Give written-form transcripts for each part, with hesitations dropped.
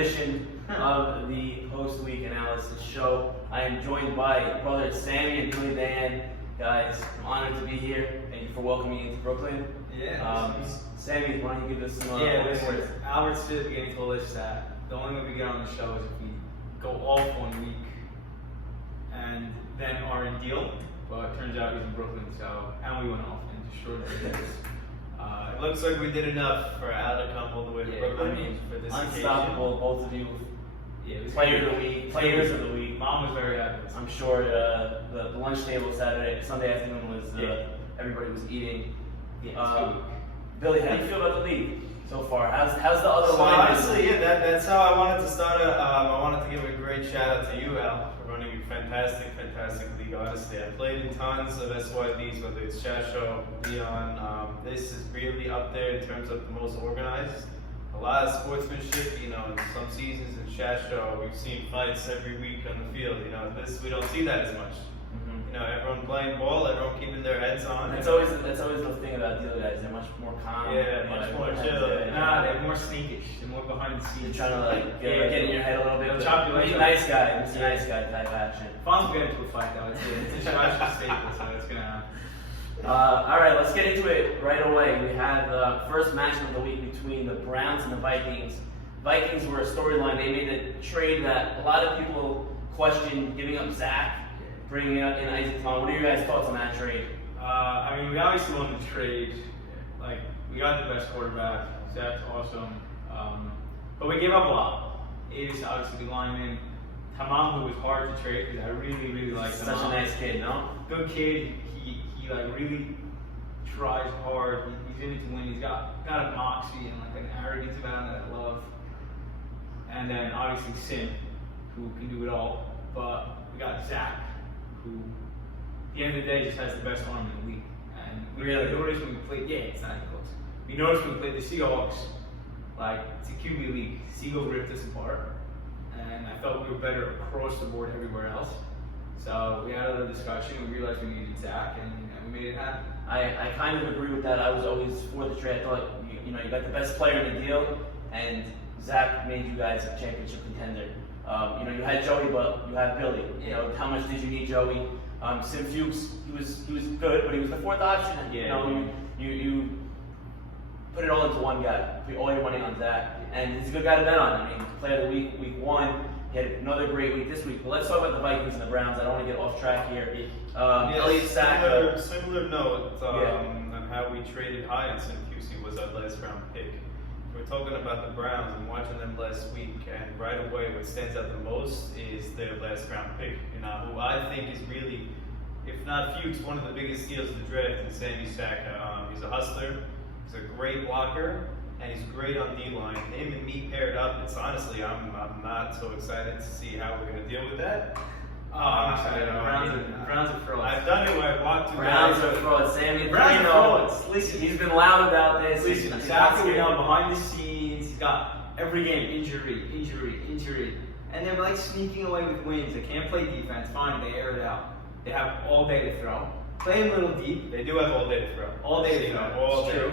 edition of the post-week analysis show. I am joined by brothers Sammy and Billy Dayan. Guys, I'm honored to be here. Thank you for welcoming me to Brooklyn. Yeah. Sammy, why don't you give us some listen, Albert's still beginning to list that the only way we get on the show is if we go off 1 week and then are in deal. Well, it turns out he's in Brooklyn, and we went off and destroyed the days. It looks like we did enough for Al to come all the way to Brooklyn for this unstoppable, both of you. Players of the week. Mom was very happy. I'm sure the lunch table Sunday afternoon was everybody was eating. Billy, how do you feel about the league so far? How's the other line? Honestly, that's how I wanted to start. I wanted to give a great shout out to you, Al, for running a fantastic league. Honestly, I played in tons of SYDs, whether it's Shasho, Leon. This is really up there in terms of the most organized. A lot of sportsmanship, in some seasons in Shasho, we've seen fights every week on the field. This we don't see that as much. Everyone playing ball, everyone keeping their heads on. That's always the thing about deal guys. They're much more calm. Yeah, much more chill. They're more sneakish. They're more behind the scenes. They're trying to get in your head a little bit. Chop you like nice guy, Mr. Nice Guy type action. Fonz will get into a fight though. It's a tragic statement, so it's gonna happen. All right, let's get into it right away. We have the first match of the week between the Browns and the Vikings. Vikings were a storyline. They made a trade that a lot of people questioned, giving up Zach, bringing in Isaac Tom. What are your guys' thoughts on that trade? We obviously won the trade. We got the best quarterback. Zach's awesome. But we gave up a lot. Ace, obviously, the lineman. Tamam, who was hard to trade because I really like him. Such a nice kid, no? Good kid. He really tries hard. He's in it to win. He's got a moxie and an arrogance about him that I love. And then obviously Sim, who can do it all. But we got Zach, who at the end of the day just has the best arm in the league. And we noticed when we played. It's not even close. We noticed when we played the Seahawks. It's a QB league. Seagull ripped us apart, and I felt we were better across the board everywhere else. So we had a little discussion. We realized we needed Zach, and we made it happen. I kind of agree with that. I was always for the trade. I thought you got the best player in the deal, and Zach made you guys a championship contender. You had Joey, but you had Billy. How much did you need Joey? Sim Fuchs, he was good, but he was the fourth option. You put it all into one guy. Put all your money on Zach, and he's a good guy to bet on. Player of the week 1. He had another great week this week. But let's talk about the Vikings and the Browns. I don't want to get off track here. Similar note on how we traded high on Sim Fuchs. He was our last round pick. We're talking about the Browns and watching them last week, and right away what stands out the most is their last round pick, who I think is really, if not Fuchs, one of the biggest steals of the draft in Sammy Saka. He's a hustler, he's a great blocker, and he's great on D-line. Him and me paired up, it's honestly, I'm not so excited to see how we're going to deal with that. I'm excited. Browns are frauds. I've done it where I've walked through Browns are frauds. Sammy, Browns are frauds. Listen, he's been loud about this. Listen, Zach behind the scenes. He's got every game injury. And they're sneaking away with wins. They can't play defense. Fine, they air it out. They have all day to throw. Play a little deep. They do have all day to throw. All day to throw. All day. True.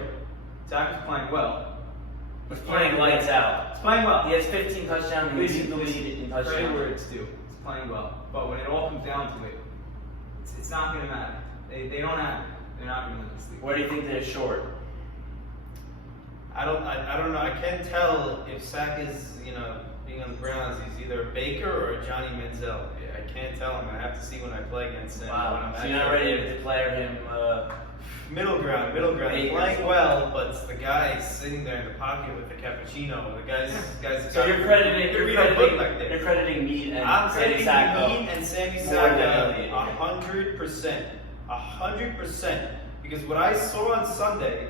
Zach is playing well. He's playing lights out. He's playing well. He has 15 touchdowns. He leads the lead in touchdowns. Credit where it's due. He's playing well. But when it all comes down to it, it's not going to matter. They don't have it. They're not going to win this league. Where do you think they're short? I don't know. I can't tell if Sack is, being on the Browns, he's either a Baker or a Johnny Manziel. I can't tell him. I have to see when I play against him. Wow. So you're not ready to declare him middle ground. He's playing well, but the guy sitting there in the pocket with the cappuccino. The guys. So you're crediting me and I'm Sammy crediting Sacco. me and Sammy Sacco 100%. Because what I saw on Sunday.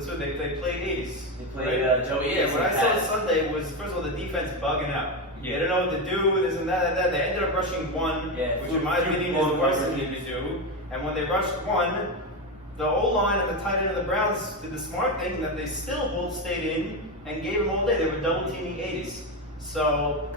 So they played Ace. They played Joey. Yeah, what I saw Sunday was, first of all, the defense bugging out. They don't know what to do, this and that. They ended up rushing one, which in my opinion is the worst thing to do. And when they rushed one, the O-line and the tight end of the Browns did the smart thing that they still both stayed in and gave them all day. They were double teaming Ace. So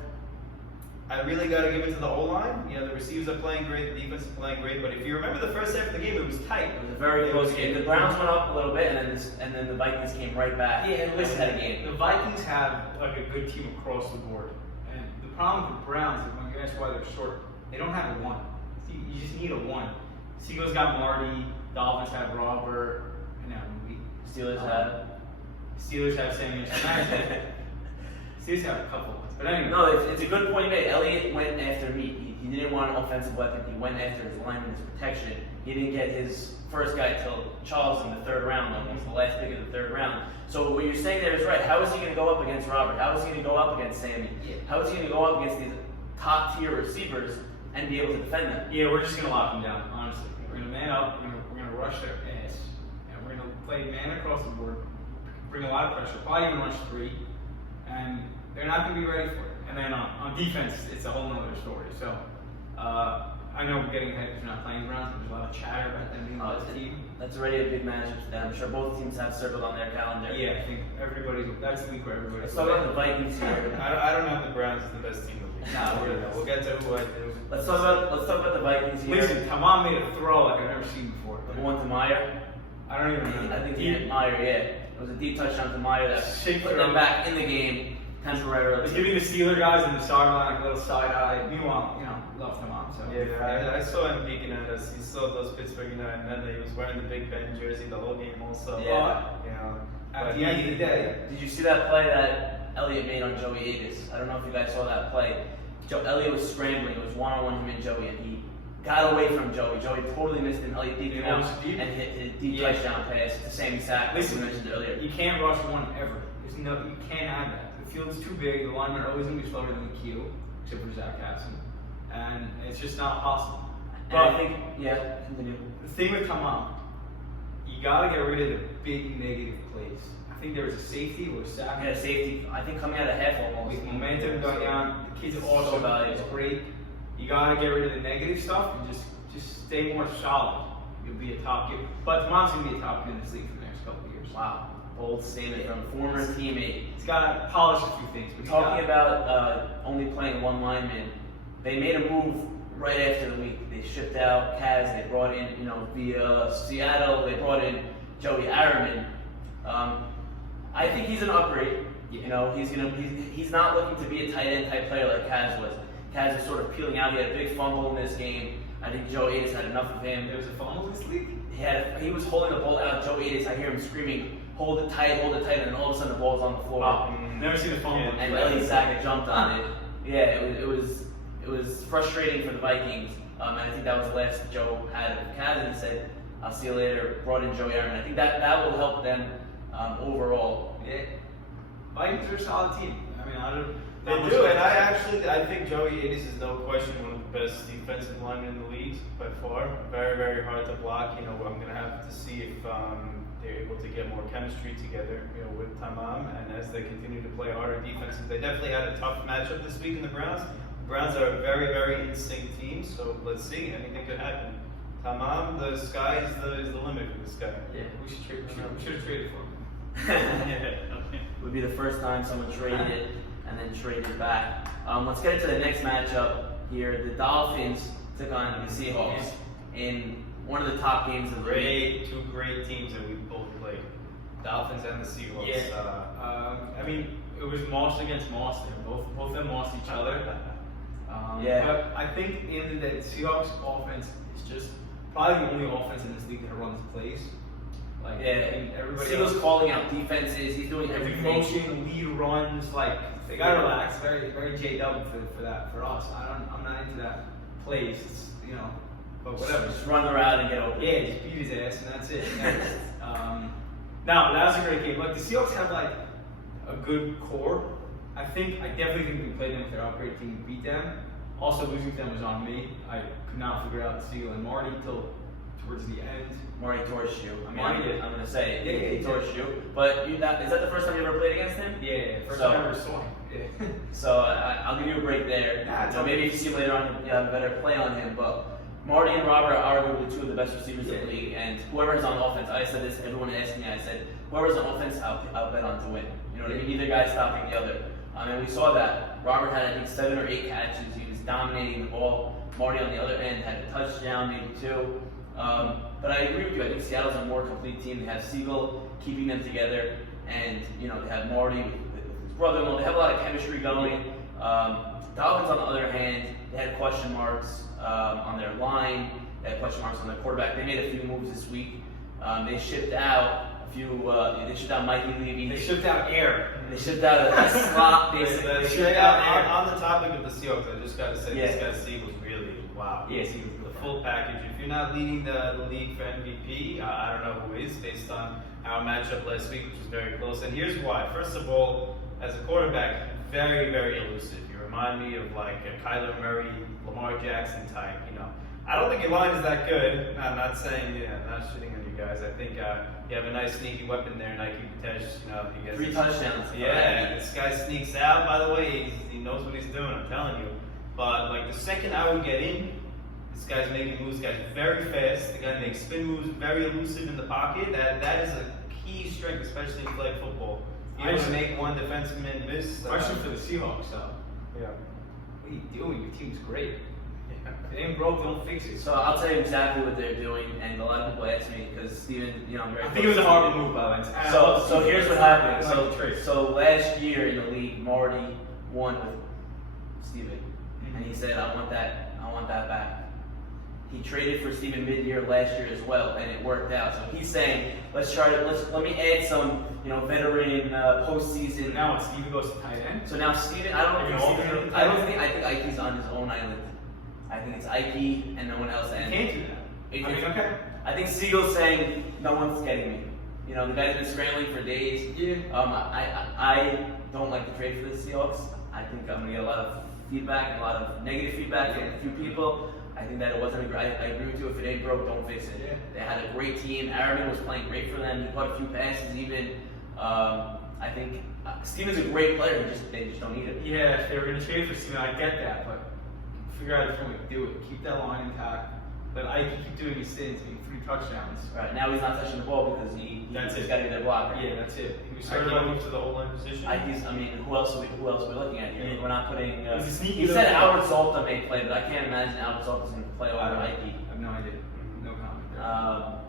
I really got to give it to the O-line. You know, the receivers are playing great, the defense is playing great. But if you remember the first half of the game, it was tight. It was a very close game. The Browns went up a little bit, and then the Vikings came right back. Yeah, and listen, had a game. the Vikings have like a good team across the board, and the problem with the Browns is when you ask why they're short, they don't have a one. You just need a one. Seagulls got Marty, Dolphins have Robert, and now Steelers have Sammy. Steelers have a couple ones, but anyway. No, it's a good point you made. Elliott went after meat. He didn't want an offensive weapon. He went after his lineman's protection. He didn't get his first guy till Charles in the third round. Like, he was the last pick of the third round. So what you're saying there is right. How is he going to go up against Robert? How is he going to go up against Sammy? Yeah. How is he going to go up against these top tier receivers and be able to defend them? Yeah, we're just gonna lock them down. Honestly, we're gonna man up. We're gonna rush their ass, and we're gonna play man across the board. Bring a lot of pressure. Probably even rush 3, and they're not gonna be ready for it. And then on defense, it's a whole nother story. So I know we're getting ahead because we're not playing the Browns, but there's a lot of chatter about them being the best team. That's already a big matchup today. I'm sure both teams have circled on their calendar. Yeah, I think that's the week where everybody's. Let's talk about the Vikings here. I don't have the Browns as the best team in the league. Nah, we'll get to who I do. Let's talk about the Vikings here. Listen, Tamam made a throw like I've never seen before. The one to Meyer. I don't even remember. I think he hit Meyer, yeah. It was a deep touchdown to Meyer that put them back in the game temporarily. It's giving the Steeler guys in the sideline like a little side eye. Meanwhile, love Tamam. So Yeah, I saw him peeking at us. He saw those Pittsburgh United, and then he was wearing the Big Ben jersey the whole game also. Yeah. You know, At but the end of the day. Did you see that play that Elliott made on Joey Avis? I don't know if you guys saw that play. Elliott was scrambling. It was one-on-one him and Joey, and he got away from Joey. Joey totally missed him. Elliott deep out and hit a deep touchdown pass to Sammy Sack, like we mentioned earlier. You can't rush one ever. You can't have that. The field's too big. The linemen are always going to be slower than the Q, except for Zach Casson. And it's just not possible. But I think, continue. The thing with Tamam, you got to get rid of the big negative plays. I think there was a safety or a sack. Yeah, safety. I think coming out of half almost. With momentum, Dayan, the kids are also valuable. It's great. You gotta get rid of the negative stuff and just stay more solid. You'll be a top kid. But Tamam's gonna be a top kid in this league for the next couple of years. Wow. Bold statement from a former teammate. He's gotta polish a few things. But Talking about only playing one lineman, they made a move right after the week. They shipped out Kaz. They brought in, via Seattle. They brought in Joey Araman. I think he's an upgrade. He's not looking to be a tight end type player like Kaz was. Kaz is sort of peeling out. He had a big fumble in this game. I think Joe Atis had enough of him. There was a fumble in this league? He was holding the ball out. Joe Atis, I hear him screaming, hold it tight, and all of a sudden the ball's on the floor. Never seen a fumble. And Ellie Sackett jumped on it. Yeah, it was frustrating for the Vikings. And I think that was the last Joe had of Kaz, and he said, I'll see you later, brought in Joey Araman. I think that will help them overall. Yeah. Vikings are a solid team. They do, and I think Joey Atis is no question one of the best defensive linemen in the league by far. Very, very hard to block. I'm going to have to see if they're able to get more chemistry together, with Tamam, and as they continue to play harder defenses. They definitely had a tough matchup this week in the Browns. The Browns are a very, very in sync team, so let's see. Anything could happen. Tamam, the sky is the limit for this guy. Yeah, we should have traded for him. Would be the first time someone traded it and then traded back. Let's get into the next matchup here. The Dolphins took on the Seahawks in one of the top games of the league. Two great teams that we both played. Dolphins and the Seahawks. Yeah. It was Moss against Moss there. Both of them lost each other. But I think in the end of the day, the Seahawks offense is just probably the only offense in this league that runs plays. Everybody else calling out defenses. He's doing everything. Motion, lead runs. They gotta relax. Very, very J-Dub for that. For us, I'm not into that plays. It's, but whatever. Just run the route and get over. Yeah, just beat his ass and that's it. No, that was a great game. The Seahawks have a good core. I definitely think we played them with their upgrade team and beat them. Also, losing to them was on me. I could not figure out the Seagull and Marty until towards the end. Marty torched you. I'm Marty going to say it. Yeah, he torched you. But is that the first time you ever played against him? Yeah, first time I ever saw him. Yeah. So I'll give you a break there. Maybe if you see him later on, you have a better play on him. But Marty and Robert are arguably two of the best receivers in the league. And whoever is on offense, I said this, everyone asked me, I said, whoever's on offense, I'll bet on to win. You know what I mean? Either guy's stopping the other. And we saw that. Robert had, I think, 7 or 8 catches. He dominating the ball. Marty on the other end had a touchdown, maybe two. But I agree with you. I think Seattle's a more complete team. They have Siegel keeping them together, and they have Marty with his brother-in-law. They have a lot of chemistry going. Dolphins, on the other hand, they had question marks on their line. They had question marks on their quarterback. They made a few moves this week. They shipped out a few. They shipped out Mikey Levy. They shipped out air. They shipped out a slot, basically. They shipped out on the topic of the Seahawks, I just got to say, this guy Siegel's really, wow. Yeah, Siegel's the full package. If you're not leading the league for MVP, I don't know who is, based on our matchup last week, which was very close. And here's why. First of all, as a quarterback, very, very elusive. You remind me of like a Kyler Murray, Lamar Jackson type, I don't think your line is that good. I'm not saying, I'm not shitting on you guys. I think you have a nice sneaky weapon there, Nike Patesh. He gets 3 touchdowns. Yeah, this guy sneaks out, by the way. He knows what he's doing, I'm telling you. But like the second I would get in, this guy's making moves. This guy's very fast. The guy makes spin moves, very elusive in the pocket. That is a key strength, especially in flag football. You don't make one defensive man miss. Question for the Seahawks, though. Yeah. What are you doing? Your team's great. If it ain't broke, don't fix it. So I'll tell you exactly what they're doing, and a lot of people ask me because Steven, I'm very. I think it was a horrible move by Lance. So here's what happened. So last year in the league, Marty won with Steven, and he said, "I want that back." He traded for Steven mid-year last year as well, and it worked out. So he's saying, let me add some, veteran postseason. Now Steven goes to tight end. So now Steven, I think Ike's on his own island. I think it's Ike and no one else. You And can't do that. Okay. I think Siegel's saying no one's getting me. The guy's been scrambling for days. Yeah. I don't like the trade for the Seahawks. I think I'm gonna get a lot of feedback, a lot of negative feedback from a few people. I think that it wasn't. I agree with you. If it ain't broke, don't fix it. Yeah. They had a great team. Araman was playing great for them. He caught a few passes even. I think Steven's a great player. They just don't need it. Yeah, if they were going to trade for Steven, I get that, but figure out a different way to do it. Keep that line intact. Let Ike keep doing his things, getting 3 touchdowns. Right now he's not touching the ball because he's got to be their blocker. Yeah, that's it. He was starting to move to the O-line position. Who else are we looking at here? Yeah. We're not putting. He said Albert Salta may play, but I can't imagine Albert Salta's going to play over Ike. I have no idea. No comment there.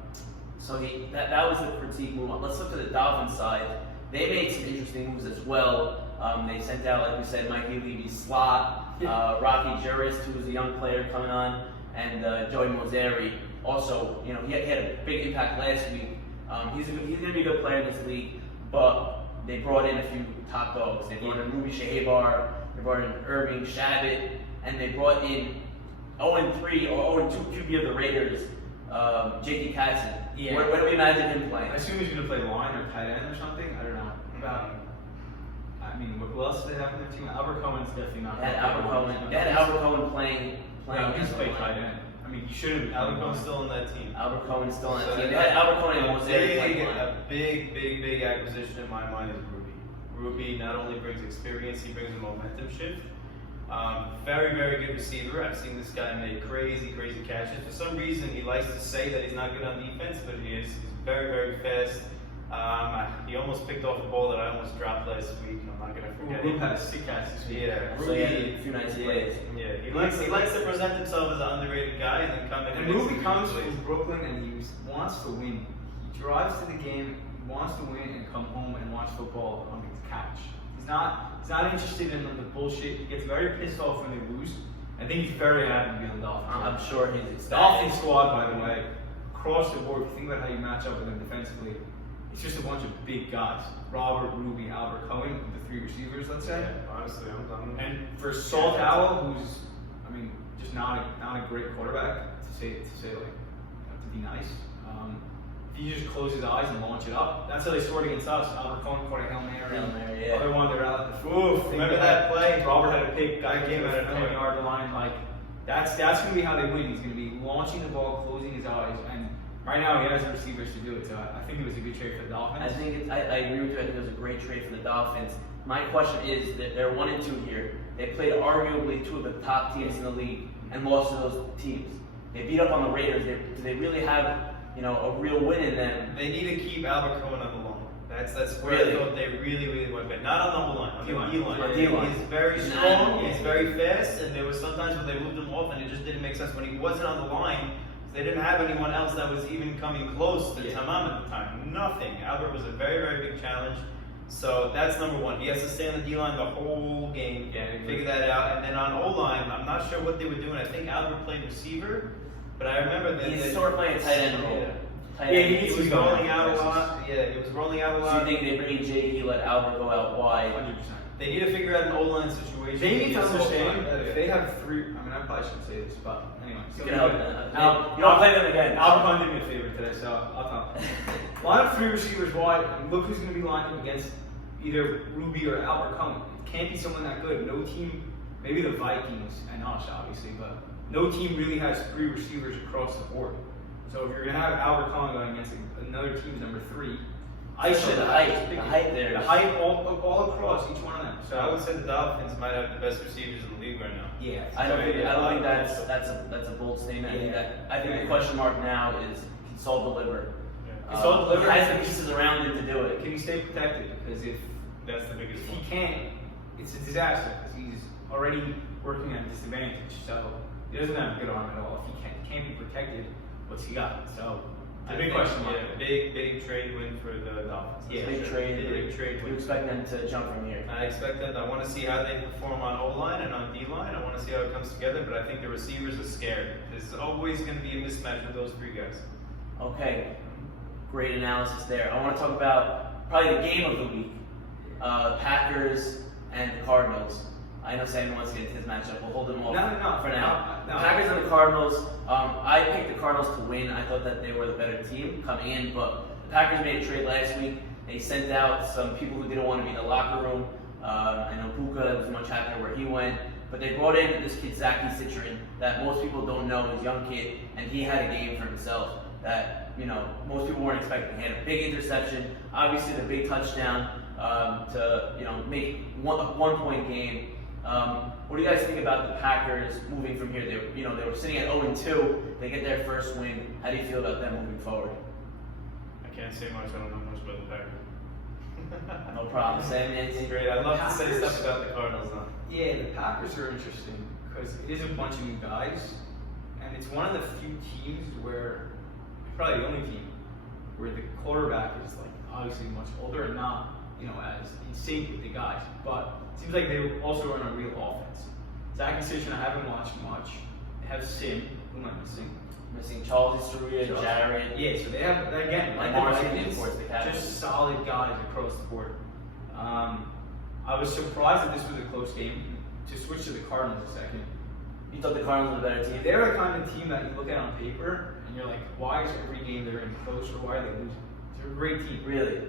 So that was the critique move. Let's look at the Dolphins side. They made some interesting moves as well. They sent out, like we said, Mikey Levy slot, Rocky Juris, who was a young player coming on, and Joey Mozeri. Also, he had a big impact last week. He's going to be a good player in this league, but they brought in a few top dogs. They brought in Ruby Shahabar, they brought in Irving Shabbat, and they brought in 0-3 or 0-2 QB of the Raiders, J.K. Katzen. Yeah. Where do we imagine him playing? I assume he's going to play line or tight end or something. I don't know. Who else do they have on their team? Albert Cohen's definitely not. They had Albert Cohen playing. He's played tight end. You shouldn't. Albert Cohen's still on that team. Albert Cohen is still on that team. They had Albert Cohen and Mozeri playing line. A big acquisition in my mind is Ruby. Ruby not only brings experience, he brings a momentum shift. Very good receiver. I've seen this guy make crazy catches. For some reason, he likes to say that he's not good on defense, but he is. He's very fast. He almost picked off a ball that I almost dropped last week. I'm not gonna forget. Ruby had a sick catch this week. Yeah, So he had a few nice plays. Yeah, he likes to present himself as an underrated guy and then come in. And Ruby comes from Brooklyn and he wants to win. He drives to the game, he wants to win and come home and watch football on his couch. He's not interested in the bullshit. He gets very pissed off when they lose. I think he's very happy to be on the Dolphins. I'm sure he's ecstatic. Dolphins squad, by the way, across the board, if you think about how you match up with them defensively, it's just a bunch of big guys. Robert, Ruby, Albert Cohen, the 3 receivers, let's say. Yeah, honestly, I'm done. And for Salt Howell, who's, just not a great quarterback, to be nice. If you just close his eyes and launch it up, that's how they scored against us. Albert Cohen caught a Hail Mary. Yeah. Other one, they're out at the Remember that play? Robert had a pick, guy That came came out out of of 20 nowhere. yard line. That's going to be how they win. He's going to be launching the ball, closing his eyes, and right now he has the receivers to do it. So I think it was a good trade for the Dolphins. I agree with you. I think it was a great trade for the Dolphins. My question is that they're 1-2 here. They played arguably 2 of the top teams in the league and lost to those teams. They beat up on the Raiders. Do they really have a real win in them? They need to keep Albert Cohen on the loan. That's where I thought they really went bad. Not on the line, on the D-line. On D-line. He's very strong, he's very fast, and there was sometimes when they moved him off and it just didn't make sense. When he wasn't on the line, they didn't have anyone else that was even coming close to Tamam at the time. Nothing. Albert was a very big challenge. So that's number one. He has to stay on the D-line the whole game, figure that out. And then on O-line, I'm not sure what they were doing. I think Albert played receiver, but I remember that he's sort of playing a tight end role. He was rolling out a lot. Yeah, he was rolling out a lot. So you think they bring in JD, let Albert go out wide? 100%. They need to figure out an O-line situation. They need to understand that if they have three, I mean, I probably shouldn't say this, but anyway. You can help them. You don't play them again. Albert did me a favor today, so I'll tell him. Line up three receivers wide, and look who's going to be lined up against either Ruby or Albert Cohen. It can't be someone that good. No team, maybe the Vikings and us, obviously, but no team really has three receivers across the board. So if you're going to have Albert Cohen going against another team's number three, the height there. The height all across each one of them. So I would say the Dolphins might have the best receivers in the league right now. Yeah. I don't think that's a bold statement. I think the question mark now is, can Saul deliver? Can Saul deliver? He has the pieces around him to do it. Can he stay protected? Because if that's the biggest if one. he can't, it's a disaster because he's already working at a disadvantage. So he doesn't have a good arm at all. If he can't be protected, what's he got? So it's a big question mark. Yeah, big trade win for the Dolphins. Yeah, big trade win. You expect them to jump from here? I expect them. I want to see how they perform on O-line and on D-line. I want to see how it comes together, but I think the receivers are scared. There's always going to be a mismatch with those three guys. Okay, great analysis there. I want to talk about probably the game of the week. Packers and the Cardinals. I know Sammy wants to get into his matchup. We'll hold them off for now. No. Packers and the Cardinals. I picked the Cardinals to win. I thought that they were the better team coming in, but the Packers made a trade last week. They sent out some people who didn't want to be in the locker room. I know Puka was much happier where he went, but they brought in this kid Zachy Citrin that most people don't know, is a young kid, and he had a game for himself that most people weren't expecting. He had a big interception, obviously the big touchdown to make a 1 point game. What do you guys think about the Packers moving from here? They were sitting at 0-2. They get their first win. How do you feel about them moving forward? I can't say much. I don't know much about the Packers. No problem. Sammy, anything? Great. I'd love to say stuff about the Cardinals now. Yeah, the Packers are interesting because it is a bunch of new guys, and it's one of the few teams where, probably the only team, where the quarterback is obviously much older and not as in sync with the guys, but it seems like they also run a real offense. Zachy Citrin, I haven't watched much. They have Sim, who am I missing? Missing Charles Historia, Jared. Yeah, so they have, again, like the Vikings, just solid guys across the board. I was surprised that this was a close game. To switch to the Cardinals a second. You thought the Cardinals were a better team? They're the kind of team that you look at on paper and you're like, why is every game they're in close or why are they losing? They're a great team. Really?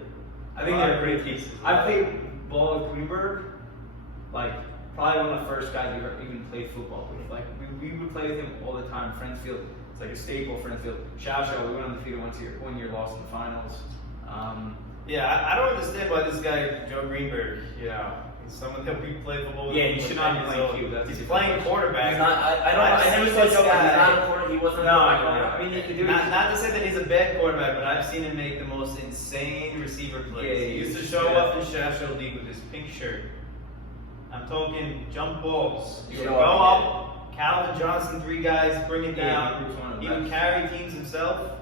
I think they're a great team. I played ball with Greenberg, probably one of the first guys I ever even played football with. We would play with him all the time. Friendsfield, it's like a staple. Friendsfield. Shout, we went undefeated one year, lost in the finals. I don't understand why this guy Joe Greenberg, someone that we played football with. Yeah, he should not be playing Q. He's playing quarterback. I never saw Joe. He's not a quarterback. He wasn't. Not to say that he's a bad quarterback, but I've seen him make the most insane receiver plays. He used to show up in Sheffield League with his pink shirt. I'm talking jump balls. He would go up, Calvin Johnson, 3 guys, bring it down. He would carry teams himself.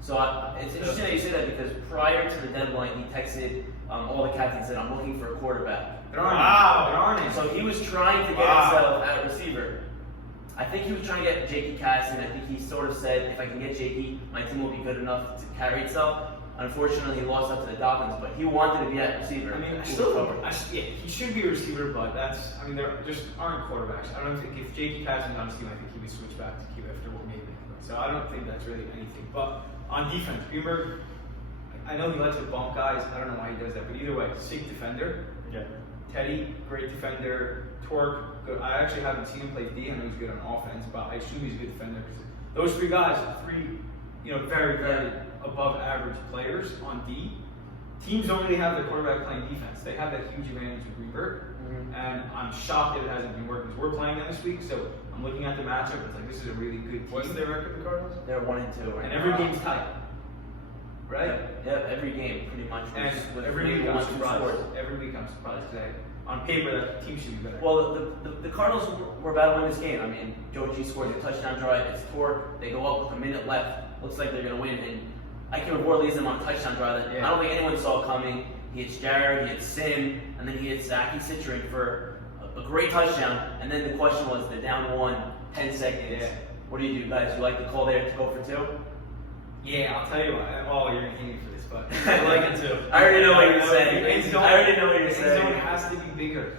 So it's interesting that you say that because prior to the deadline, he texted all the captains and said, "I'm looking for a quarterback." There aren't any. So he was trying to get himself at receiver. I think he was trying to get Jakey Casson. I think he sort of said, if I can get Jakey, my team will be good enough to carry itself. Unfortunately, he lost out to the Dolphins, but he wanted to be at receiver. He should be a receiver, but there just aren't quarterbacks. I don't think if Jakey Casson's on his team, I think he would switch back to Q after what made him. So I don't think that's really anything. But on defense, Greenberg, I know he likes to bump guys. I don't know why he does that, but either way, sick defender. Yeah. Teddy, great defender. Torque, good. I actually haven't seen him play D. I know he's good on offense, but I assume he's a good defender because those 3 guys are 3, very, very above average players on D. Teams don't really have their quarterback playing defense. They have that huge advantage with Greenberg, and I'm shocked that it hasn't been working. We're playing them this week, so I'm looking at the matchup. It's like this is a really good team. What's their record, the Cardinals? They're 1-2, right? And every game's tight. right? Yeah, every game pretty much. Was And with every maybe week I'm 1-2 surprised. scores. Every week I'm surprised because on paper that team should be better. Well, the Cardinals were about to win this game. I mean, Joe G scores a touchdown drive. It's torque. They go up with a minute left. Looks like they're going to win. And I can report leads them on a touchdown drive that I don't think anyone saw coming. He hits Jared, he hits Sim, and then he hits Zachy Citrin for a great touchdown. And then the question was, they're down 1, 10 seconds. Yeah. What do you do, guys? You like the call there to go for 2? Yeah, I'll tell you what. Oh, you're going to hate me for this, but I like it too. I already know what you're saying. End zone- I already know what you're end saying. zone has to be bigger.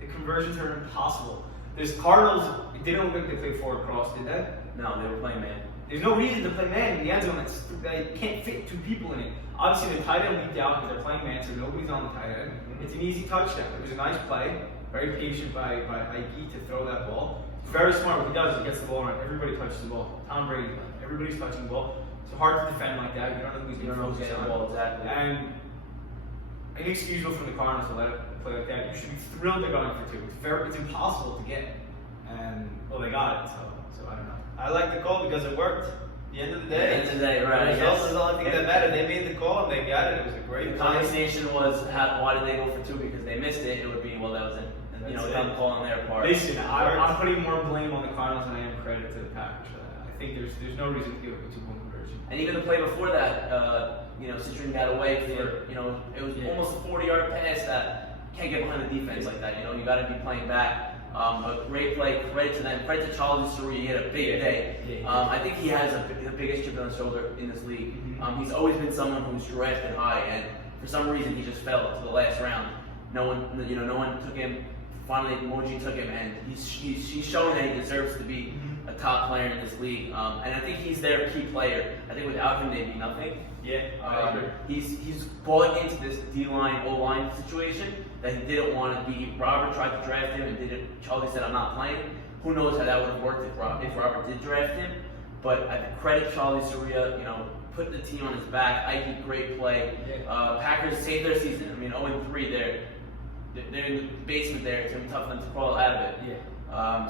The conversions are impossible. There's Cardinals, they don't think they play forward cross, did they? No, they were playing man. There's no reason to play man in the end zone. They can't fit 2 people in it. Obviously, the tight end leaked out because they're playing man, so nobody's on the tight end. It's an easy touchdown. It was a nice play. Very patient by Ike to throw that ball. It's very smart. What he does is he gets the ball around. Everybody touches the ball. Tom Brady, everybody's touching the ball. It's hard to defend like that. You don't know who's You going don't know to who's focus getting the on. ball exactly. And inexcusable from the Cardinals to let it play like that. You should be thrilled they're going for 2. It's impossible to get. And well, they got it. So I don't know. I like the call because it worked. At the end of the day, At the end of the day, right, The I result guess. is the only thing that mattered. They made the call and they got it. It was a great The play. conversation was, why did they go for 2? Because they missed it. It would be, well, that was a That's it. dumb call on their part. Listen, I'm putting more blame on the Cardinals than I am credit to the Packers for that. I think there's no reason to give it a 2-point conversion. And even the play before that, Citrin got away for, it was almost a 40-yard pass that you can't get behind the defense like that. You got to be playing back. A great play, credit to them. Credit to Charlie Surrey, he had a big day. I think he has the biggest chip on his shoulder in this league. He's always been someone who's drafted high, and for some reason he just fell to the last round. No one took him. Finally, Moji took him, and he's shown that he deserves to be a top player in this league. And I think he's their key player. I think without him, they'd be nothing. Yeah, I agree. He's bought into this D-line, O-line situation that he didn't want to be. Robert tried to draft him and didn't. Charlie said, I'm not playing. Who knows how that would have worked if Robert did draft him. But I credit Charlie Surrey, putting the team on his back. Ike, great play. Packers saved their season. I mean, 0-3, they're in the basement there. It's going to be tough for them to crawl out of it.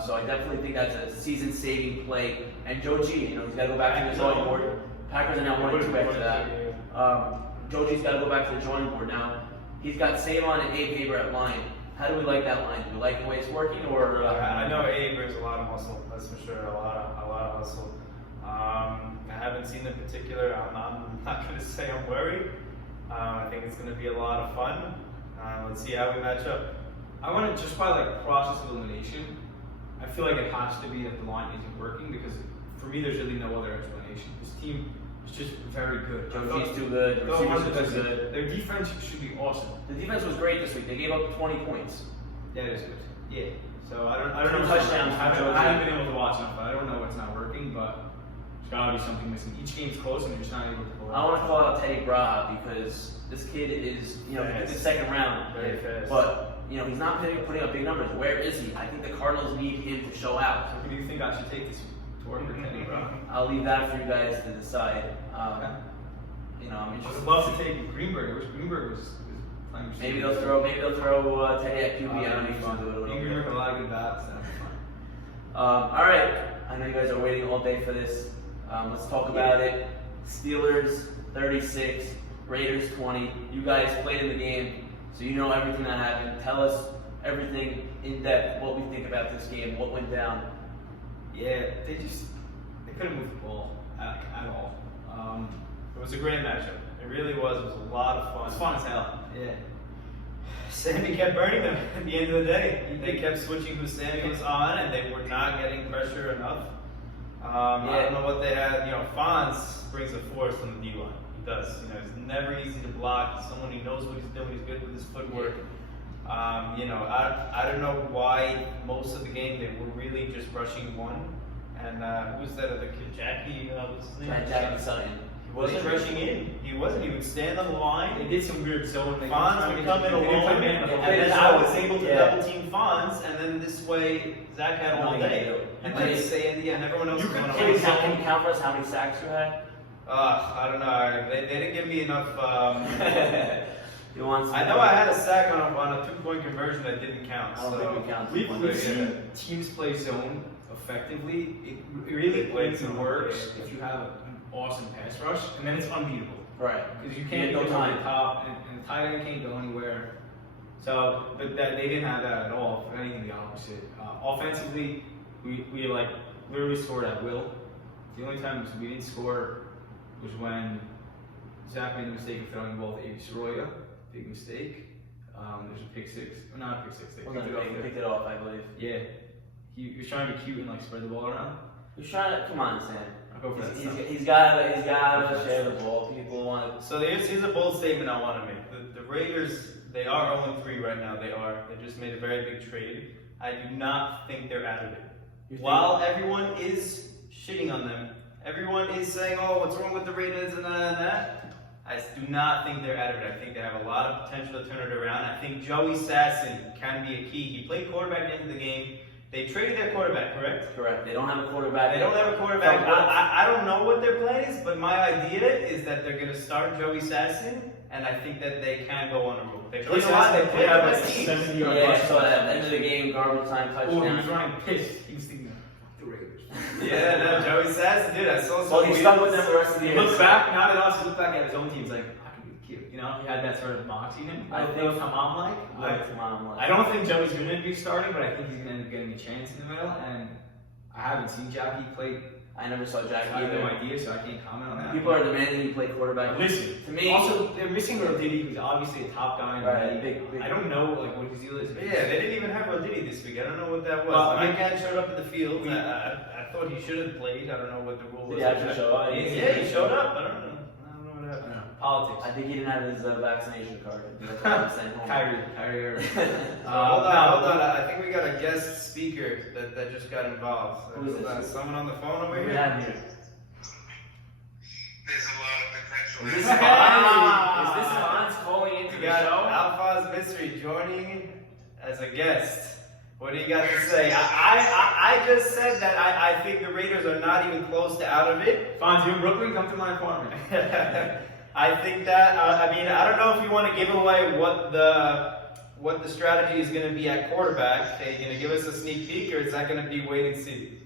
So I definitely think that's a season-saving play. And Joe G, he's got to go back to the drawing board. Packers are now 1-2 after that. Joe G's got to go back to the drawing board now. He's got Savon and Abe Haber at line. How do we like that line? Do we like the way it's working, or? I know Abe brings a lot of muscle. That's for sure. A lot of muscle. I haven't seen the particular. I'm not going to say I'm worried. I think it's going to be a lot of fun. Let's see how we match up. I want to just by process of elimination. I feel like it has to be that the line isn't working because for me there's really no other explanation. This team is just very good. Joe G's too good. The receivers are too good. Their defense should be awesome. The defense was great this week. They gave up 20 points. Yeah, it is good. Yeah. So I don't know. Touchdowns. I haven't been able to watch enough, but I don't know what's not working. But there's gotta be something missing. Each game's close and they're just not able to pull it. I want to call out Teddy Braha because this kid is, he picked the second round. Very fast. But he's not putting up big numbers. Where is he? I think the Cardinals need him to show out. So who do you think I should take this to work for Teddy Brown? I'll leave that for you guys to decide. I'm I would interested. love to take Greenberg. I wish Greenberg was playing. Maybe they'll throw Teddy at QB. I don't know if he's gonna do it. Greenberg had a lot of good bats. That'd be fun. All right. I know you guys are waiting all day for this. Let's talk about it. Steelers 36, Raiders 20. You guys played in the game, so you know everything that happened. Tell us everything in depth, what we think about this game, what went down. Yeah, they couldn't move the ball at all. It was a great matchup. It really was. It was a lot of fun. It was fun as hell. Yeah. Sammy kept burning them at the end of the day. They kept switching who Sammy was on, and they were not getting pressure enough. I don't know what they had. Fonz brings a force on the D-line. He does. He's never easy to block. He's someone who knows what he's doing. He's good with his footwork. I don't know why most of the game they were really just rushing one. And who was that other kid? Jackie? What's his name? Jackie Sutton. He wasn't rushing in. He wasn't. He would stand on the line. They did some weird zone. Fonz would come in alone, and then I was able to double team Fonz, and then this way Zach had all day. And then stay in the end. Everyone else was going on. Can you count for us how many sacks you had? I don't know. They didn't give me enough. You want I know I had a sack on a 2-point conversion that didn't count. I don't think we count. We've seen teams play zone effectively. It really plays and works if you have an awesome pass rush, and then it's unbeatable. Right. Because you You can't get no get over time. the top, and the tight end can't go anywhere. So, but that they didn't have that at all. If anything, the opposite. Offensively, we like literally scored at will. The only time we didn't score was when Zach made the mistake of throwing the ball to Avi Soroya. Big mistake. There's a pick six. Not a pick six. They Wasn't picked it it up big? there. Picked it off, I believe. Yeah. He was trying to be cute and like spread the ball around. He's trying to come on, Sam. I'll go for that. He's got to share the ball. People want to. So here's a bold statement I want to make. The Raiders, they are 0-3 right now. They are. They just made a very big trade. I do not think they're out of it. While everyone is shitting on them, everyone is saying, "Oh, what's wrong with the Raiders and that." I do not think they're out of it. I think they have a lot of potential to turn it around. I think Joey Sasson can be a key. He played quarterback at the end of the game. They traded their quarterback, correct? Correct. They don't have a quarterback. They don't have a quarterback. I don't know what their plan is, but my idea is that they're going to start Joey Sasson, and I think that they can go on a roll. They play a lot. They play have the like best teams. 70-yard Yeah, rush. so at the end of the game, garbage time Oh, he was touchdown. running pissed. He was thinking, fuck the Raiders. Yeah, no, Joey Sasson, dude. I saw some. Well, he stuck with them the rest of the He year. looks back, not at us, he looked back at his own team. He's like, I can be cute. You know, he had that sort of moxie in him. I think think- come on, like. I don't think Joey's going to be starting, but I think he's going to end up getting a chance in the middle. And I haven't seen Jackie play. I never saw Jack I have no either. idea, so I can't comment on that. People are demanding you play quarterback. Listen, To me, also they're missing Roditi, who's obviously a top guy in the Right, league. big. I don't know like what his deal is. Yeah, they didn't even have Roditi this week. I don't know what that was. Well, My guy showed up at the field. we- I thought he should have played. I don't know what the rule was. Did he actually show up? Yeah, he showed up. I don't know what I happened. don't know. Politics. I think he didn't have his vaccination card. That's why he sent home. Kyrie Irving. Hold on. I think we got a guest speaker that just got involved. Who is this? Someone on the phone over What do we here? have here? There's a lot of potential. Is this there. Fonz calling into We the got show? Alphonse Mystery joining as a guest. What do you got to say? I just said that I think the Raiders are not even close to out of it. Fonz, you in Brooklyn? Come to my apartment. I think that I mean I don't know if you want to give away what the strategy is going to be at quarterback. Are you going to give us a sneak peek, or is that going to be wait and see?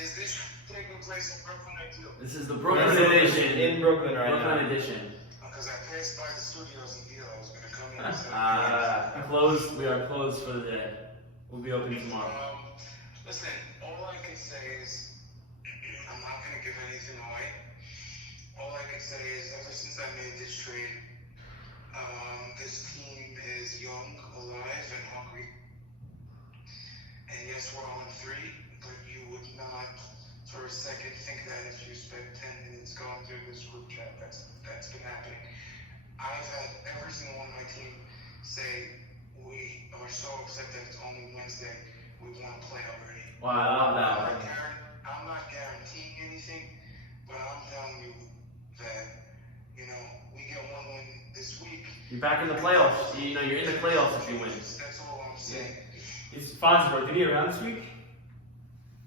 Is this taking place in Brooklyn ideal? This is the Brooklyn edition. In Brooklyn right Brooklyn now. edition. Because I passed by the studios in Deal. I was going to come in and say, Closed. We are closed for the day. We'll be open tomorrow. listen, all I can say is, I'm not going to give anything away. All I can say is, ever since I made this trade, this team is young, alive, and hungry. And yes, we're on 3, but you would not for a second think that if you spent 10 minutes going through this group chat, that's been happening. I've had every single one of my team say, we are so upset that it's only Wednesday, we want to play already. Wow, I love that. I'm not guaranteeing anything, but I'm telling you that, we get one win this week. You're back in the playoffs. You're in the playoffs if you win. That's all I'm saying. Is Fonz Roditi around this week?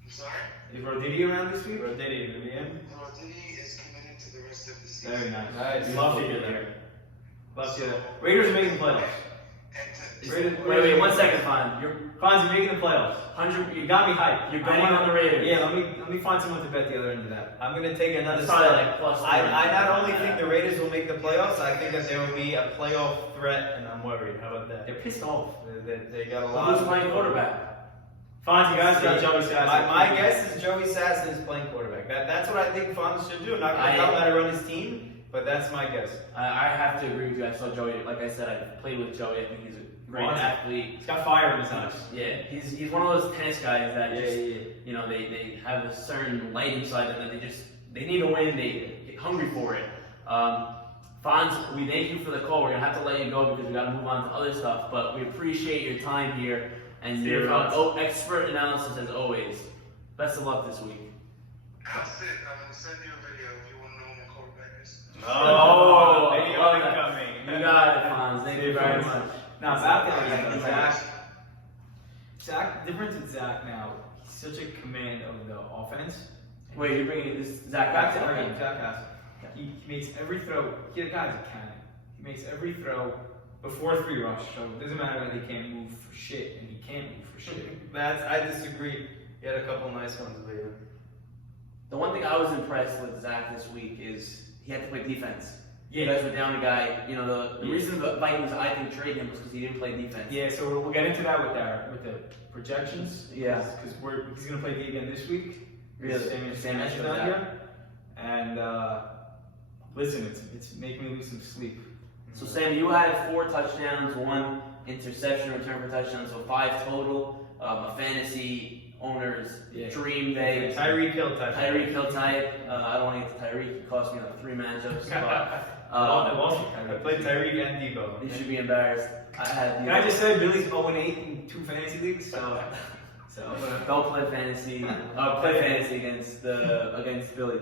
I'm sorry? Is Roditi around this week? Roditi, in the end. Roditi is committed to the rest of the season. Very nice. Nice. Love to hear that. Love to hear that. Raiders are making the playoffs. Wait, 1 second, Fonz. You're Fonz, you're making the playoffs. 100. You got me hyped. You're betting on the Raiders. Yeah, let me find someone to bet the other end of that. I'm going to take another It's step. probably like plus I 30. not only think the Raiders will make the playoffs, I think that there will be a playoff threat, and I'm worried. How about that? They're pissed off. They got a lot. Who's playing quarterback? Fonz, you guys got Joey Sasson. My guess is Joey Sasson is playing quarterback. That's what I think Fonz should do. I'm not going to tell him how to run his team, but that's my guess. I have to agree with you. I saw Joey. Like I said, I played with Joey. I think he's a great Awesome. athlete. He's got fire in his eyes. Yeah, he's one of those tennis guys that just Yeah. they have a certain light inside them that they need to win. They get hungry for it. Fonz, we thank you for the call. We're gonna have to let you go because we got to move on to other stuff. But we appreciate your time here and your expert analysis as always. Best of luck this week. I'm going to send you a video if you want to know who my quarterback is. Oh, I love that. You got it, Fonz. Thank you very much. Now back to Zach. Zach, the difference with Zach now, he's such a command of the offense. Wait, you're bringing this Zach Back back to to our game, Zach has. He makes every throw. The guy's a cannon. He makes every throw before 3 rush. So it doesn't matter that he can't move for shit, and he can't move for shit. I disagree. He had a couple nice ones later. The one thing I was impressed with Zach this week is he had to play defense. You guys were down a guy. You know, the reason the Vikings, I think, traded him was because he didn't play defense. Yeah, so we'll get into that with the projections. Yeah. Because he's going to play D again this week. Really? Sammy Sammy not here. And listen, it's making me lose some sleep. So Sam, you had 4 touchdowns, 1 interception, return for touchdown, so 5 total. A fantasy owner's dream day. Tyreek Hill type. Tyreek Hill type. I don't want to get to Tyreek. It cost me like 3 matchups. But, I played Tyreek and Debo. you should be embarrassed. I had. Can I just say Billy's 0-8 in 2 fantasy leagues? So don't play fantasy. Play fantasy against Billy.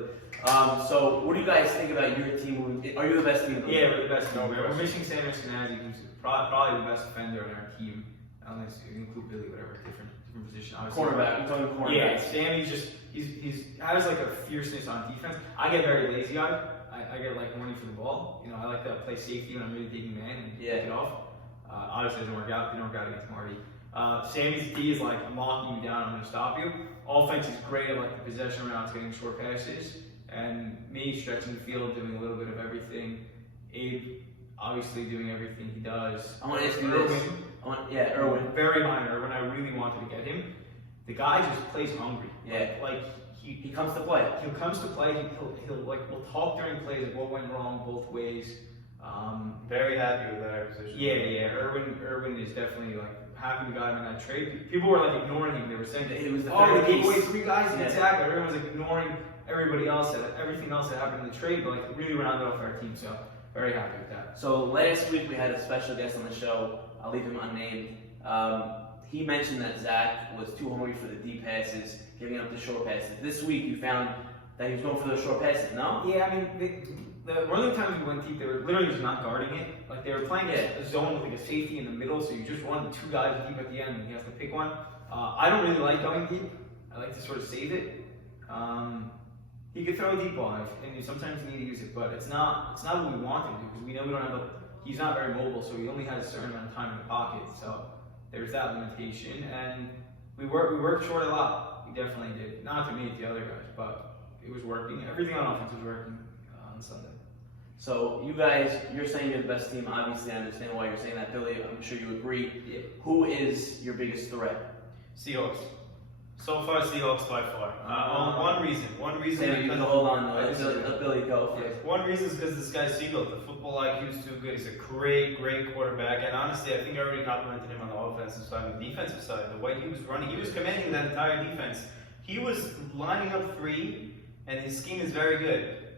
So what do you guys think about your team? Are you the best team? Yeah, we're the best. We're missing Sammy and who's probably the best defender on our team. Unless you include Billy, whatever, different position. Obviously. Cornerback. You're talking cornerback. Yeah, Sammy's just he has like a fierceness on defense. I get very lazy on it. I get like money for the ball. You know, I like to play safety when I'm really digging man and take it off. Obviously, it doesn't work out. They don't work out against Marty. Sammy's D is like, I'm locking you down, I'm going to stop you. Offense is great at like the possession routes, getting short passes. And me stretching the field, doing a little bit of everything. Abe, obviously doing everything he does. I want to ask you this. Irwin. Very minor. Irwin, I really wanted to get him. The guy just plays hungry. Yeah. Like he comes to play. He comes to play. He'll like we'll talk during plays like what went wrong both ways. Very happy with that acquisition. Yeah. Irwin is definitely like happy we got him in that trade. People were like ignoring him. They were saying that it was the they gave away 3 guys in the attack. Everyone was like ignoring everybody else, everything else that happened in the trade, but like really rounded off our team. So very happy with that. So last week we had a special guest on the show. I'll leave him unnamed. He mentioned that Zach was too hungry for the deep passes, giving up the short passes. This week you found that he was going for those short passes, no? Yeah, I mean, one of the times we went deep, they were literally just not guarding it. Like they were playing a zone with like a safety in the middle, so you just run 2 guys deep at the end and he has to pick one. I don't really like going deep. I like to sort of save it. He could throw a deep ball, and sometimes you need to use it, but it's not what we want him to do because we know we don't have he's not very mobile, so he only has a certain amount of time in the pocket. So there's that limitation, and we worked short a lot. We definitely did. Not to meet the other guys, but it was working. Everything on offense was working on Sunday. So you guys, you're saying you're the best team. Obviously, I understand why you're saying that, Billy. I'm sure you agree. Yeah. Who is your biggest threat? Seahawks. So far, Seahawks by far. One reason. Maybe you can hold on. Let Billy go first. One reason is because this guy Siegel, the football IQ is too good. He's a great quarterback. And honestly, I think I already complimented him on the offensive side. On the defensive side, the way he was running, he was commanding that entire defense. He was lining up 3, and his scheme is very good.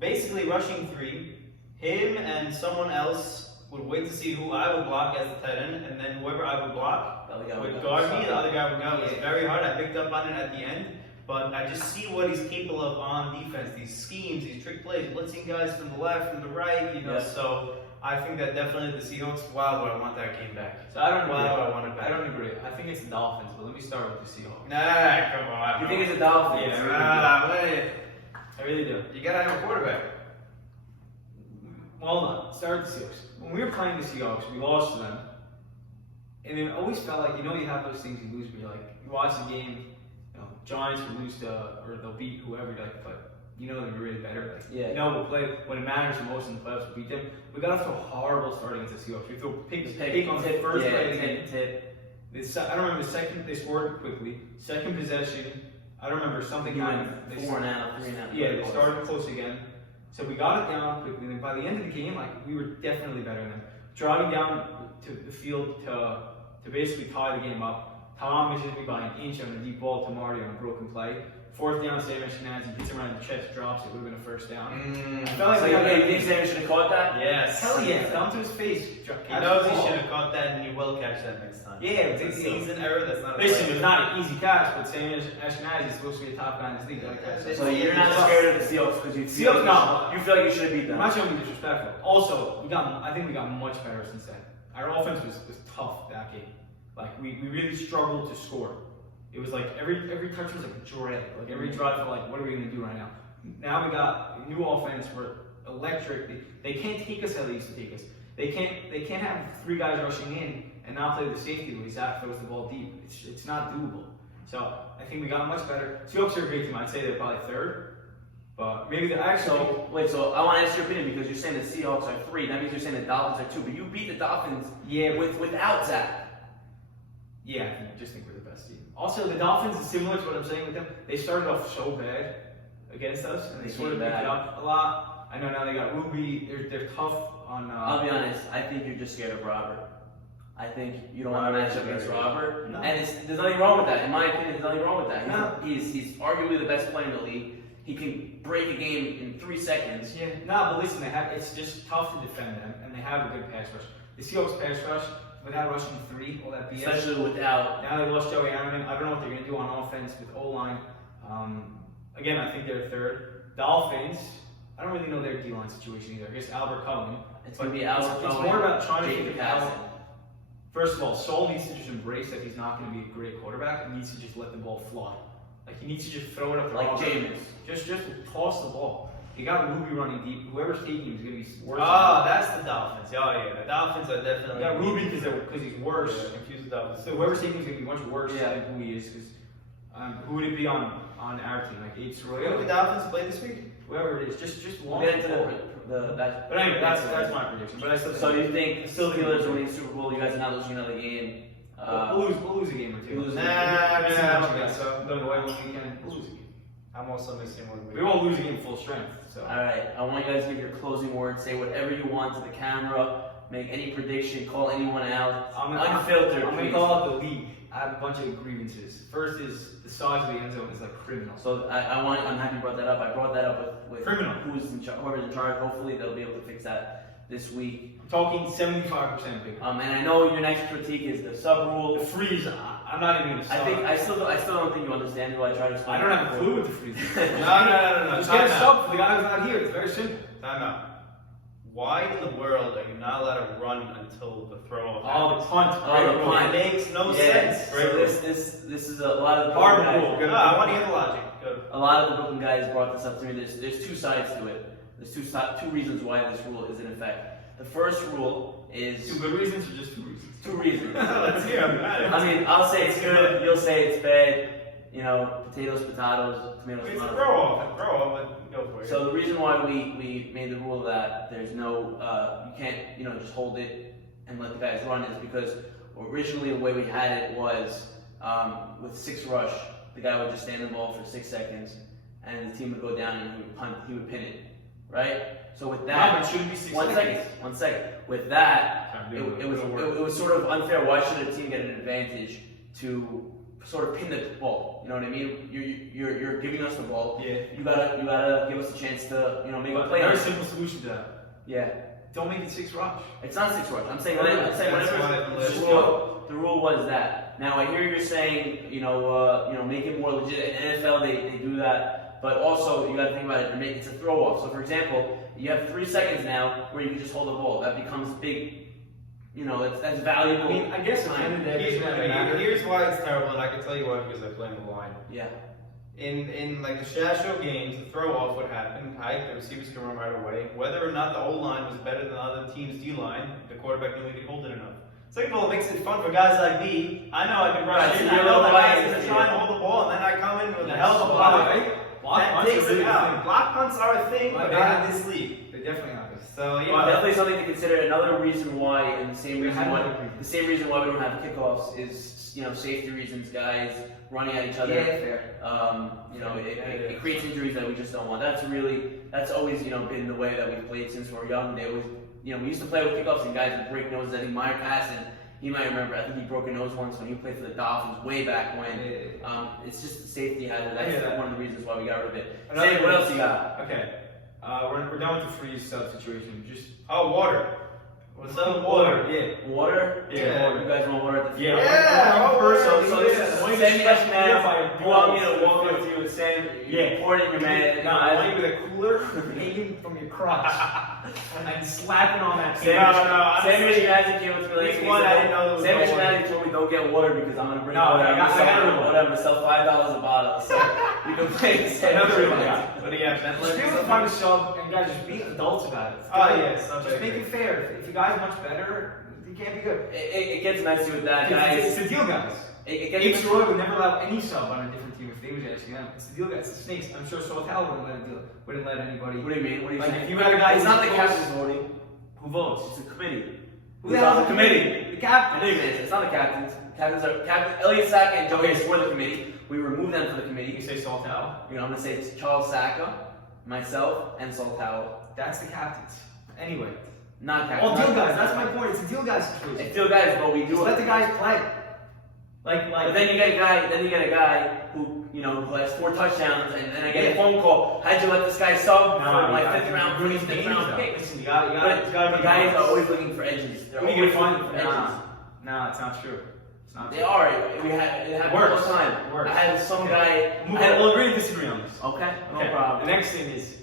Basically, rushing 3. Him and someone else would wait to see who I would block as the tight end, and then whoever I would block would guard me. The other guy would go. It was very hard. I picked up on it at the end. But I just see what he's capable of on defense. These schemes, these trick plays, blitzing guys from the left, from the right, So I think that definitely the Seahawks, wow, do I want that game back. So I don't agree. Wow, do I want it back. I don't agree. I think it's the Dolphins, but let me start with the Seahawks. Nah, come on. You think it's the Dolphins? Yeah, wait. I really do. You gotta have a quarterback. Hold on. Start with the Seahawks. When we were playing the Seahawks, we lost to them. And it always felt like, you have those things you lose where you're like, you watch the game, Giants will lose or they'll beat whoever, but they're really better. We'll play when it matters the most in the playoffs, we'll beat them. We got off to a horrible start against the Seahawks. We threw pick on the first play of the game. I don't remember the second, they scored quickly. Second possession, I don't remember something happened. 4 and out, 3 and out. Yeah, they started close again. So we got it down quickly, and by the end of the game, we were definitely better than them. Driving down to the field to basically tie the game up. Tom misses me by an inch on a deep ball to Marty on a broken play. 4th down, Sammy and hits him around the chest, drops it. Would have been a first down. I felt like you think Sammy should have caught that? Yes. Hell yeah, down to his face. He knows he should have caught that, and he will catch that next time. Yeah, it's a season error. That's not. Listen, it's not an easy catch, but Sammy Ashkenazi is supposed to be a top guy in this league. So you're not scared of the Seahawks because you feel like you should have beat them. I'm not trying to be disrespectful. Also, I think we got much better since then. Our offense was tough that game. We really struggled to score. It was like every touch was like a dread. Like every drive felt like, what are we going to do right now? Now we got a new offense. We're electric. They can't take us how they used to take us. They can't have 3 guys rushing in and not play the safety the way Zach throws the ball deep. It's not doable. So I think we got much better. Seahawks are a great team. I'd say they're probably 3rd. But maybe the actually. So wait, so I want to ask your opinion because you're saying the Seahawks are 3. That means you're saying the Dolphins are 2. But you beat the Dolphins without Zach. Yeah, I just think we're the best team. Also, the Dolphins is similar to what I'm saying with them. They started off so bad against us, and they sort of picked it up a lot. I know now they got Ruby. They're tough on. I'll be honest. I think you're just scared of Robert. I think you don't want to match up against Robert. No. And there's nothing wrong with that. In my opinion, there's nothing wrong with that. No. He's arguably the best player in the league. He can break a game in 3 seconds. Yeah, no, but listen, it's just tough to defend them, and they have a good pass rush. The Seahawks pass rush, without rushing 3, all that BS. Especially without. Now they lost Joey Ammerman. I don't know what they're going to do on offense with O-line. Again, I think they're 3rd. Dolphins, I don't really know their D-line situation either. I guess Albert Cohen. It's going to be Albert Cohen. It's more about trying to figure out. First of all, Saul needs to just embrace that he's not going to be a great quarterback. He needs to just let the ball fly. Like, he needs to just throw it up the like James. Just toss the ball. You got Ruby running deep. Whoever's taking him is going to be worse. That's the Dolphins. Oh, yeah. The Dolphins are definitely. You got Ruby because he's worse. Yeah, confuse the Dolphins. So whoever's taking him is going to be much worse than who he is. Because who would it be on our team? Like Abe Who did Soroyo? the Dolphins play this week? Whoever it is. Just We'll launch get into the ball. that. But anyway, that's my prediction. But I still So you think still the Steelers winning the Super Bowl? You guys are not losing another game. we'll lose a game or two. lose a Nah, game. I don't think so. Don't go away one weekend. We'll lose a game. I'm also missing one week. We won't lose a game full strength. So. All right, I want you guys to give your closing words. Say whatever you want to the camera. Make any prediction. Call anyone out. Unfiltered. I'm gonna please. call out the league. I have a bunch of grievances. First is the size of the end zone is like criminal. So I'm happy you brought that up. I brought that up with Criminal. whoever's in charge. Hopefully they'll be able to fix that this week. I'm talking 75% bigger. And I know your next critique is the sub The rule. freeze. I'm not even gonna. Start. I still don't think you understand who I try to explain. I don't have a clue what the freeze is. No. Just get a Time sub out. for the guy who's not here. It's very simple. Time out. Why in the world are you not allowed to run until the throw? Oh, the punt. Oh, the punt. It makes no sense. So this is a lot of the Hard Brooklyn rule. guys- Good. I want to hear the logic. Good. A lot of the Brooklyn guys brought this up to me. There's 2 sides to it. There's two reasons why this rule is in effect. The first rule is 2 good reasons or just 2 reasons? 2 reasons. Let's hear it. I mean, I'll say it's good. You'll say it's bad. You know, potatoes, tomatoes, It's a tomatoes. throw off, but go for it. So the reason why we made the rule that there's no, you can't, just hold it and let the guys run is because originally the way we had it was with 6 rush, the guy would just stand the ball for 6 seconds, and the team would go down and he would pin it, right? So with that, it shouldn't be 6 1 seconds. second, 1 second. With that, it was sort of unfair. Why should a team get an advantage to sort of pin the ball? You know what I mean? You're giving us the ball. Yeah. You gotta give us a chance to make a play. Very simple solution to that. Yeah. Don't make it 6 rush. It's not 6 rush. I'm saying That's whenever why the rule was that. Now I hear you're saying make it more legit. In NFL they do that, but also you got to think about it. It's a throw off. So for example, you have 3 seconds now where you can just hold the ball. That becomes big. That's valuable. I mean, I guess at the end of the day, it doesn't matter. Here's why it's terrible, and I can tell you why because I play in the line. Yeah. In like the Shasho games, the throw off would happen. The receivers can run right away. Whether or not the O line was better than the other team's D line, the quarterback knew he could hold it enough. Second of all, it makes it fun for guys like me. I know I can rush Right, in. so I you're know the guy's biased, gonna try and hold the ball, and then I come in with a hell of a By block. the way, block That punts are takes really it good out. thing. Block punts are a thing, Well, but they not have- in this league. They definitely not. So Well, definitely something to consider. Another reason why, and the same We reason had why, another reason. the same reason why we don't have kickoffs is safety reasons. Guys running at each other. Yeah, fair. It creates injuries that we just don't want. That's always been the way that we've played since we were young. They always we used to play with kickoffs and guys would break noses. I think Meyer Casson, he might remember. I think he broke a nose once when he played for the Dolphins way back when. It's just a safety hazard. That's one of the reasons why we got rid of it. Sam, what else you got? Okay. We're done with the freeze sub situation. Just water. What's up, water? Yeah. Water? Yeah. You guys want water at the Yeah. Yeah. So this is Why don't you Sammy scratch and me up by Billy. You want me to balls? walk up to you and say, Yeah. pour it in your man? No, I want you with a cooler hanging from your crotch and slapping on that sandwich. Sammy Shinazzi came with me like, Week 1, I didn't know there was Sammy no water. Shinazzi told me don't get water because I'm gonna bring No, water. I got whatever. Sell $5 a bottle. So you can play Sammy Another reason, Shinazzi. yeah. What do you have? Just be able to find a sub and guys just be adults about it. Oh, yes, I'm Just very make it fair. If you guys much better, you can't be good. It gets messy with that, It's guys. the deal, guys. It Abe gets Soroy would never allow any sub on a different team if they was asking them. It's the deal guys, it's the snakes. I'm sure Sotel wouldn't let anybody. What do you mean? What do you Like, mean? if you had a guy it's who not the votes- captain's voting. Who votes? It's the committee. Who the hell is the committee? The captain. I know you guys. It's not the captains. Captains are Elliot Saka and Joe Hayes for the committee. We removed them from the You committee. say Sotel. You know, I'm gonna say it's Charles Saka, myself, and Soltau. That's the captains. Anyway. Not captains. All not deal guys, captains. that's my point. It's a deal guys situation. It's still guys, but we do Just it. let the guys play. Like, But then you get a guy who, you know, who has 4 touchdowns, and then I get a Yeah. phone call. How'd you let this guy sub No, for my you 5th round, for his 5th round pick? Listen, you But gotta the guys are always looking for edges. They're What are you always gonna looking for find? edges. Nah, it's not true. It's not They true. are. It happens all Works. the time. Works. I had some Okay. guy. We'll agree to disagree on this. Okay, no Okay. problem. The next thing is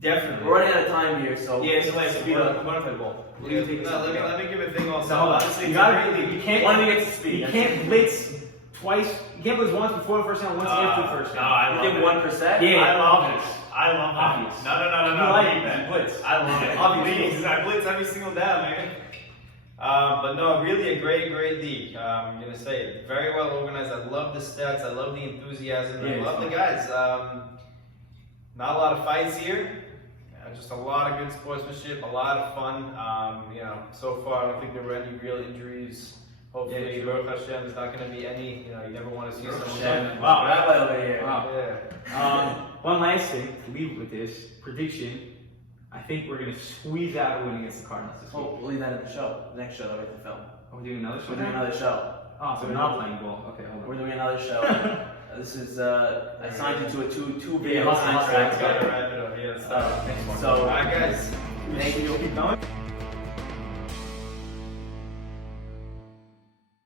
definitely. We're running out of time here, so Yeah, it's like speed up. I'm gonna play the ball. What do you think? No, let me give a thing also. So hold on. Honestly, You it's a gotta great league. you can't One to get to speed. You can't blitz twice. You can't blitz once before the first down, once after the first No, down. I You love give it. 1%. Yeah. I love it. I love Obvious. it. No. You like leave it, that. blitz. I love it. Obvious. Please, I blitz every single down, man. But no, really a great league. I'm gonna say it. Very well organized. I love the stats. I love the enthusiasm. Yeah, I love it's the guys. Not a lot of fights here. Just a lot of good sportsmanship. A lot of fun. You know, so far I don't think there were any real injuries. Hopefully, Yeah, Baruch Hashem is not going to be any. You know, you never want to see someone. Hashem. Wow. Rabbi over here. Wow. Yeah. One last thing to leave with this prediction. I think we're gonna squeeze out a win against the Cardinals this week. Oh, we'll leave that in the show. The next show that we have to film. Oh, we're doing another show. We're doing now? another show. Oh, so we're not playing ball. Okay, hold on. We're doing another show. This is I signed you to a two video hustle, contract. Gotta wrap it up. Yeah, stop. So All right, guys. thank you. Keep going.